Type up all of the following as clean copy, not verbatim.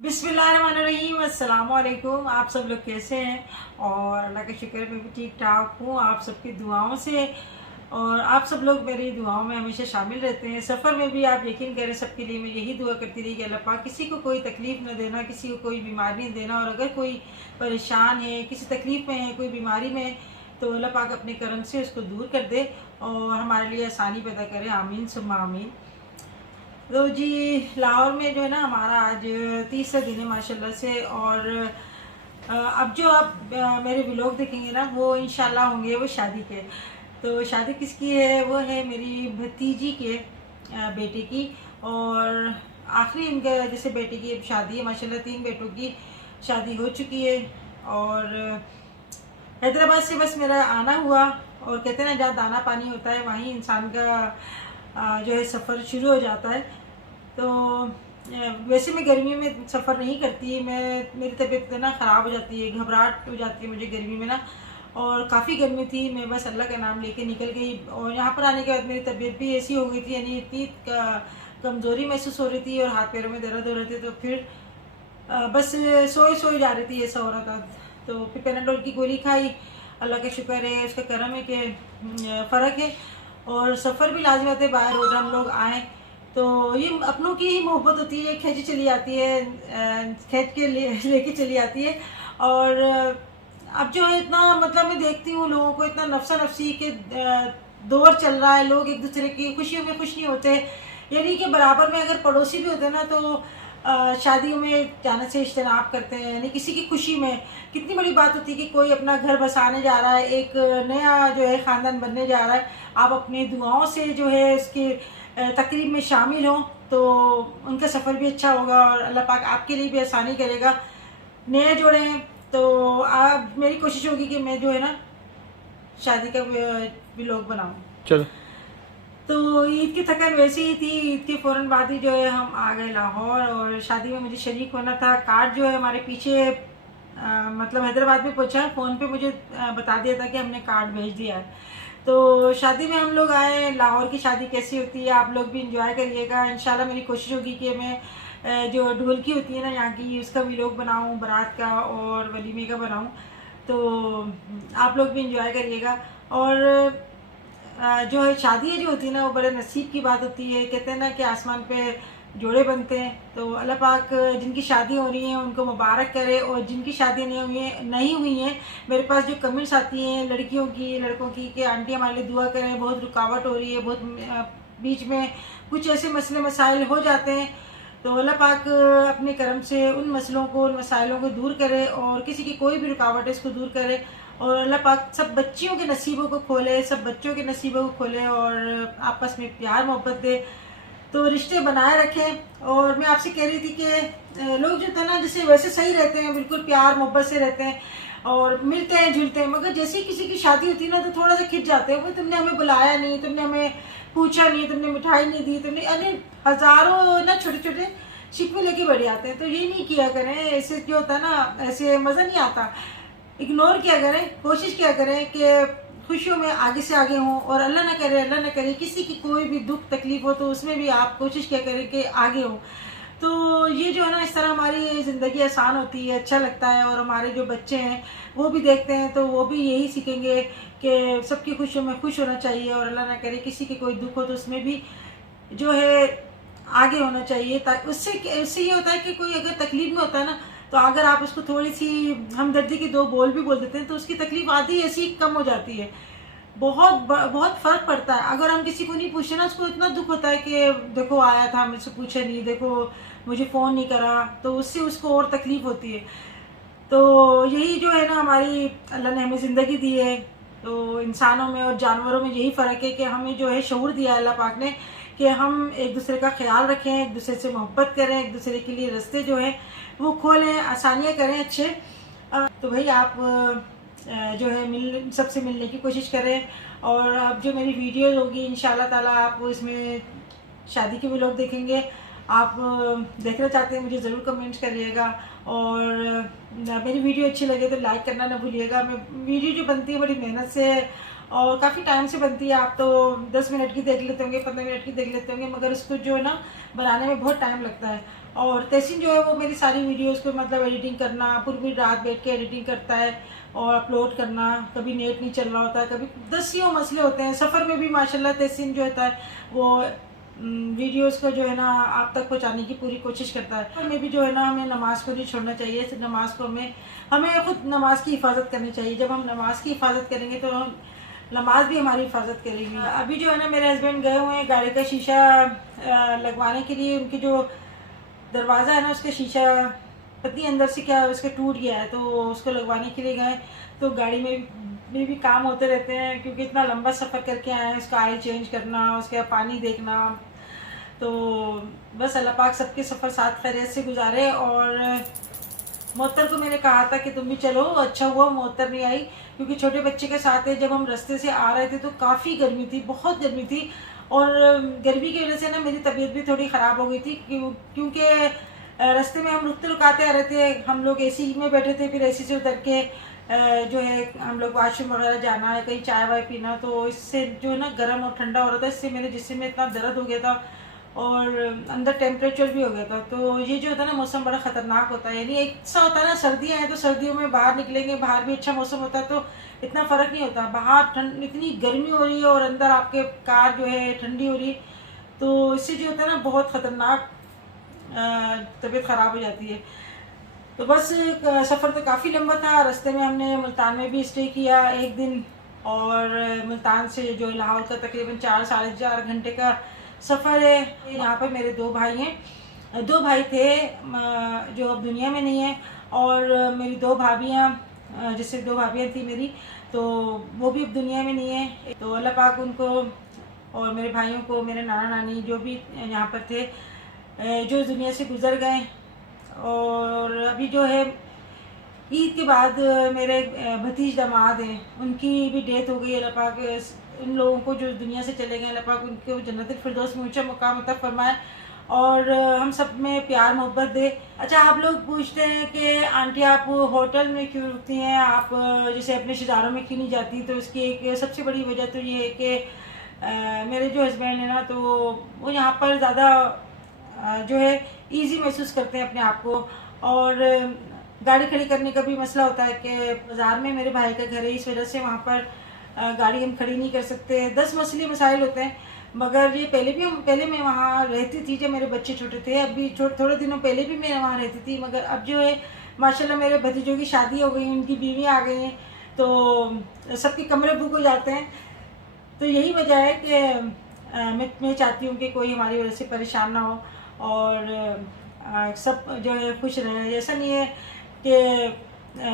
बिस्मिल्लाहिर्रहमानिर्रहीम, अस्सलाम वालेकुम। आप सब लोग कैसे हैं? और अल्लाह का शुक्र है मैं भी ठीक ठाक हूँ आप सबकी दुआओं से। और आप सब लोग मेरी दुआओं में हमेशा शामिल रहते हैं। सफ़र में भी आप यकीन करें, सबके लिए मैं यही दुआ करती रही कि अल्लाह पाक किसी को कोई तकलीफ़ न देना, किसी को कोई बीमारी नहीं देना। और अगर कोई परेशान है, किसी तकलीफ़ में है, कोई बीमारी में है, तो अल्लाह पाक अपने करम से उसको दूर कर दे और हमारे लिए आसानी पैदा करे। आमीन सुम्मा आमीन। तो जी, लाहौर में जो है ना, हमारा आज तीसरा दिन है माशाल्लाह से। और अब जो आप मेरे व्लॉग देखेंगे ना, वो इंशाल्लाह होंगे वो शादी के। तो शादी किसकी है? वो है मेरी भतीजी के बेटे की। और आखिरी इनका जैसे बेटे की अब शादी है माशाल्लाह, 3 बेटों की शादी हो चुकी है। और हैदराबाद से बस मेरा आना हुआ। और कहते हैं ना, जहाँ दाना पानी होता है वहीं इंसान का जो है सफ़र शुरू हो जाता है। तो वैसे मैं गर्मियों में सफ़र नहीं करती। मेरी तबीयत ना ख़राब हो जाती है, घबराहट हो जाती है मुझे गर्मी में ना। और काफ़ी गर्मी थी, मैं बस अल्लाह का नाम लेके निकल गई। और यहाँ पर आने के बाद मेरी तबीयत भी ऐसी हो गई थी, यानी इतनी कमज़ोरी महसूस हो रही थी और हाथ पैरों में दर्द हो रहे थे। तो फिर बस सोई जा रही थी, ऐसा हो रहा था। तो फिर पैनाडोल की गोली खाई। अल्लाह का शुक्र है, उसका करम है कि फ़र्क है। और सफ़र भी लाजमत है, बाहर रोड हम लोग आएँ तो ये अपनों की ही मोहब्बत होती है, खींची चली आती है, खींच के लेके चली आती है। और अब जो है इतना, मतलब मैं देखती हूँ लोगों को इतना नफसा नफसी के दौर चल रहा है। लोग एक दूसरे की खुशियों में खुश नहीं होते, यानी कि बराबर में अगर पड़ोसी भी होते हैं ना, तो शादियों में जाने से इज्तनाब करते हैं। यानी किसी की खुशी में कितनी बड़ी बात होती है कि कोई अपना घर बसाने जा रहा है, एक नया जो है ख़ानदान बनने जा रहा है। आप अपनी दुआओं से जो है उसके तकरीब में शामिल हों तो उनका सफ़र भी अच्छा होगा और अल्लाह पाक आपके लिए भी आसानी करेगा। नए जोड़े हैं तो आप, मेरी कोशिश होगी कि मैं जो है ना शादी का व्लॉग बनाऊँ। चलो, तो ईद की थकान वैसे ही थी। ईद के फ़ौरन बाद ही जो है हम आ गए लाहौर। और शादी में मुझे शरीक होना था। कार्ड जो है हमारे पीछे मतलब हैदराबाद में पहुंचा, फ़ोन पे मुझे बता दिया था कि हमने कार्ड भेज दिया है। तो शादी में हम लोग आए। लाहौर की शादी कैसी होती है आप लोग भी इंजॉय करिएगा। इंशाल्लाह मेरी कोशिश होगी कि मैं जो ढोलकी होती है ना यहाँ की, उसका व्लॉग बनाऊँ, बारात का और वलीमे का बनाऊँ। तो आप लोग भी इंजॉय करिएगा। और जो है शादी जो होती है ना, वो बड़े नसीब की बात होती है। कहते हैं ना कि आसमान पे जोड़े बनते हैं। तो अल्लाह पाक जिनकी शादी हो रही है उनको मुबारक करे। और जिनकी शादी नहीं हुई हैं, मेरे पास जो कमेंट्स आती हैं लड़कियों की लड़कों की कि आंटी हमारे लिए दुआ करें, बहुत रुकावट हो रही है, बहुत बीच में कुछ ऐसे मसले मसाइल हो जाते हैं। तो अल्लाह पाक अपने करम से उन मसलों को, उन मसाइलों को दूर करे और किसी की कोई भी रुकावट है इसको दूर करे। और अल्लाह पाक सब बच्चियों के नसीबों को खोले, सब बच्चों के नसीबों को खोले और आपस में प्यार मोहब्बत दे, तो रिश्ते बनाए रखें। और मैं आपसे कह रही थी कि लोग जो थे ना, जैसे वैसे सही रहते हैं, बिल्कुल प्यार मोहब्बत से रहते हैं और मिलते हैं जुलते हैं, मगर जैसे ही किसी की शादी होती है ना, तो थोड़ा सा खिंच जाते हैं। वो तुमने हमें बुलाया नहीं, तुमने हमें पूछा नहीं, तुमने मिठाई नहीं दी, तुमने, अरे हज़ारों ना छोटे छोटे शिकवे लेके बढ़ आते हैं। तो ये नहीं किया करें, ऐसे जो होता है ना, ऐसे मज़ा नहीं आता। इग्नोर किया करें, कोशिश किया करें कि खुशियों में आगे से आगे हों। और अल्लाह ना करे किसी की कोई भी दुख तकलीफ हो तो उसमें भी आप कोशिश किया करें कि आगे हो। तो ये जो है ना, इस तरह हमारी ज़िंदगी आसान होती है, अच्छा लगता है। और हमारे जो बच्चे हैं वो भी देखते हैं तो वो भी यही सीखेंगे कि सबकी खुशियों में खुश होना चाहिए। और अल्लाह ना करे किसी की कोई दुख हो तो उसमें भी जो है आगे होना चाहिए। ताकि उससे ये होता है कि कोई अगर तकलीफ में होता है ना, तो अगर आप उसको थोड़ी सी हमदर्दी की 2 बोल भी बोल देते हैं तो उसकी तकलीफ आधी ऐसी कम हो जाती है। बहुत फ़र्क पड़ता है। अगर हम किसी को नहीं पूछते ना, उसको इतना दुख होता है कि देखो आया था, मुझसे पूछा नहीं, देखो मुझे फ़ोन नहीं करा, तो उससे उसको और तकलीफ होती है। तो यही जो है ना, हमारी अल्लाह ने हमें ज़िंदगी दी है। तो इंसानों में और जानवरों में यही फ़र्क है कि हमें जो है शऊर दिया है अल्लाह पाक ने कि हम एक दूसरे का ख्याल रखें, एक दूसरे से मोहब्बत करें, एक दूसरे के लिए रास्ते जो हैं वो खोलें, आसानियाँ करें अच्छे। तो भाई आप जो है सबसे मिलने की कोशिश करें। और अब जो मेरी वीडियो होगी इंशाल्लाह ताला आप इसमें शादी के भी लोग देखेंगे। आप देखना चाहते हैं मुझे ज़रूर कमेंट करिएगा। और मेरी वीडियो अच्छी लगे तो लाइक करना ना भूलिएगा। मैं वीडियो जो बनती है बड़ी मेहनत से और काफ़ी टाइम से बनती है। आप तो 10 मिनट की देख लेते होंगे, 15 मिनट की देख लेते होंगे, मगर उसको जो है ना बनाने में बहुत टाइम लगता है। और तहसीन जो है वो मेरी सारी वीडियोस को मतलब एडिटिंग करना, पूरी रात बैठ के एडिटिंग करता है और अपलोड करना। कभी नेट नहीं चल रहा होता, कभी 10 मसले होते हैं। सफ़र में भी माशाल्लाह तहसीन जो होता है वो वीडियोस को जो है ना आप तक पहुंचाने की पूरी कोशिश करता है। और में भी जो है ना हमें नमाज को नहीं छोड़ना चाहिए। नमाज को हमें खुद नमाज की हिफाजत करनी चाहिए। जब हम नमाज की हिफाजत करेंगे तो हम नमाज भी हमारी हिफाजत करेगी। अभी जो है ना मेरे हस्बैंड गए हुए हैं गाड़ी का शीशा लगवाने के लिए। उनकी जो दरवाज़ा है ना उसका शीशा पत्नी अंदर से क्या उसका टूट गया है, तो उसको लगवाने के लिए गए। तो गाड़ी में भी काम होते रहते हैं क्योंकि इतना लंबा सफ़र करके आए हैं। उसका ऑयल चेंज करना, उसका पानी देखना। तो बस अल्लाह पाक सबके सफ़र साथ खैरियत से गुजारे। और मोहत्तर को मैंने कहा था कि तुम भी चलो, अच्छा हुआ मोहत्तर नहीं आई क्योंकि छोटे बच्चे के साथ है। जब हम रास्ते से आ रहे थे तो काफ़ी गर्मी थी, बहुत गर्मी थी। और गर्मी की वजह से ना मेरी तबीयत भी थोड़ी ख़राब हो गई थी क्योंकि रास्ते में हम रुकते रुकाते आ रहे थे। हम लोग एसी में बैठे थे, फिर एसी से उतर के जो है हम लोग वॉशरूम वगैरह जाना है, कहीं चाय वाय पीना। तो इससे जो है ना गर्म और ठंडा हो रहा था, इससे मेरे जिस्म में इतना दर्द हो गया था और अंदर टेम्परेचर भी हो गया था। तो ये जो होता है ना मौसम बड़ा ख़तरनाक होता है। यानी एक सा होता है ना सर्दियाँ हैं तो सर्दियों में बाहर निकलेंगे, बाहर भी अच्छा मौसम होता है तो इतना फ़र्क नहीं होता। बाहर ठंड इतनी गर्मी हो रही है और अंदर आपके कार जो है ठंडी हो रही है, तो इससे जो होता है ना बहुत ख़तरनाक तबीयत ख़राब हो जाती है। तो बस सफ़र तो काफ़ी लंबा था। रास्ते में हमने मुल्तान में भी स्टे किया एक दिन। और मुल्तान से जो लाहौर का तकरीबन 4 साढ़े 4 घंटे का सफ़र है। यहाँ पर मेरे 2 भाई हैं। 2 भाई थे जो अब दुनिया में नहीं है, और मेरी 2 भाभियाँ, जैसे 2 भाभियाँ थी मेरी, तो वो भी अब दुनिया में नहीं है। तो अल्लाह पाक उनको और मेरे भाइयों को, मेरे नाना नानी जो भी यहाँ पर थे, जो दुनिया से गुज़र गए। और अभी जो है ईद के बाद मेरे भतीज दामाद हैं, उनकी भी डेथ हो गई। अल्लाह पाक उन लोगों को जो दुनिया से चले गए, अल्लाह पाक उनको जन्नतुल फिरदौस में ऊंचा मुकाम अता फरमाए और हम सब में प्यार मोहब्बत दे। अच्छा, आप लोग पूछते हैं कि आंटी आप होटल में क्यों रुकती हैं, आप जैसे अपने रिश्तेदारों में क्यों नहीं जाती? तो इसकी एक सबसे बड़ी वजह तो ये है कि मेरे जो हस्बैंड है ना, तो वो यहाँ पर ज़्यादा जो है ईजी महसूस करते हैं अपने आप को। और गाड़ी खड़ी करने का भी मसला होता है कि बाज़ार में मेरे भाई का घर है, इस वजह से वहाँ पर गाड़ी हम खड़ी नहीं कर सकते। 10 मसले मसाइल होते हैं। मगर ये पहले मैं वहाँ रहती थी जब मेरे बच्चे छोटे थे। अभी थोड़े दिनों पहले भी मैं वहाँ रहती थी, मगर अब जो है माशाल्लाह मेरे भतीजों की शादी हो गई, उनकी बीवी आ गई हैं, तो सबके कमरे बुक हो जाते हैं। तो यही वजह है कि मैं चाहती हूँ कि कोई हमारी वजह से परेशान ना हो और सब जो है खुश रहें। ऐसा नहीं है कि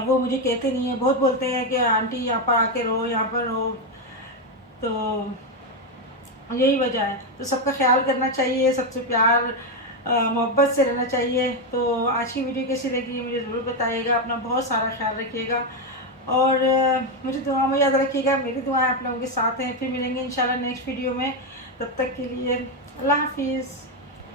वो मुझे कहते नहीं है, बहुत बोलते हैं कि आंटी यहाँ पर आके रहो, यहाँ पर रहो। तो यही वजह है। तो सबका ख्याल करना चाहिए, सबसे प्यार मोहब्बत से रहना चाहिए। तो आज की वीडियो कैसी लगी मुझे ज़रूर बताइएगा। अपना बहुत सारा ख्याल रखिएगा और मुझे दुआ में याद रखिएगा। मेरी दुआएं आप लोगों के साथ हैं। फिर मिलेंगे इंशाल्लाह नेक्स्ट वीडियो में। तब तक के लिए अल्लाह हाफिज़।